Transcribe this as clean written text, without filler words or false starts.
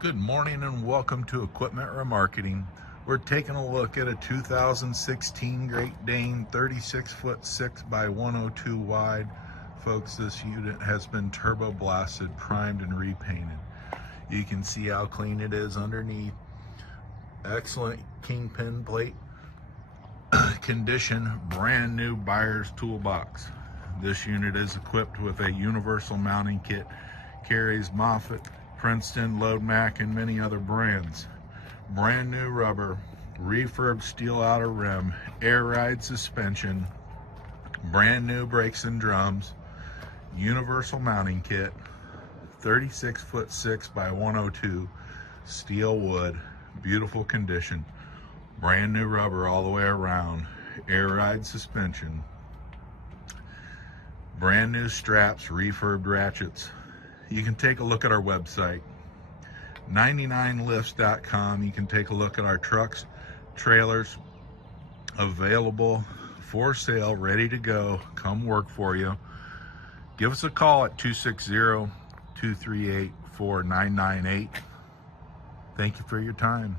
Good morning and welcome to Equipment Remarketing. We're taking a look at a 2016 Great Dane 36'6" by 102 wide. Folks, this unit has been turbo blasted, primed, and repainted. You can see how clean it is underneath. Excellent kingpin plate condition, brand new buyer's toolbox. This unit is equipped with a universal mounting kit, carries Moffett, Princeton, Loadmac, and many other brands. Brand new rubber, refurb steel outer rim, air ride suspension, brand new brakes and drums, universal mounting kit, 36'6" by 102, steel wood, beautiful condition, brand new rubber all the way around, air ride suspension, brand new straps, refurbed ratchets. You can take a look at our website, 99lifts.com. You can take a look at our trucks, trailers, available for sale, ready to go, come work for you. Give us a call at 260-238-4998. Thank you for your time.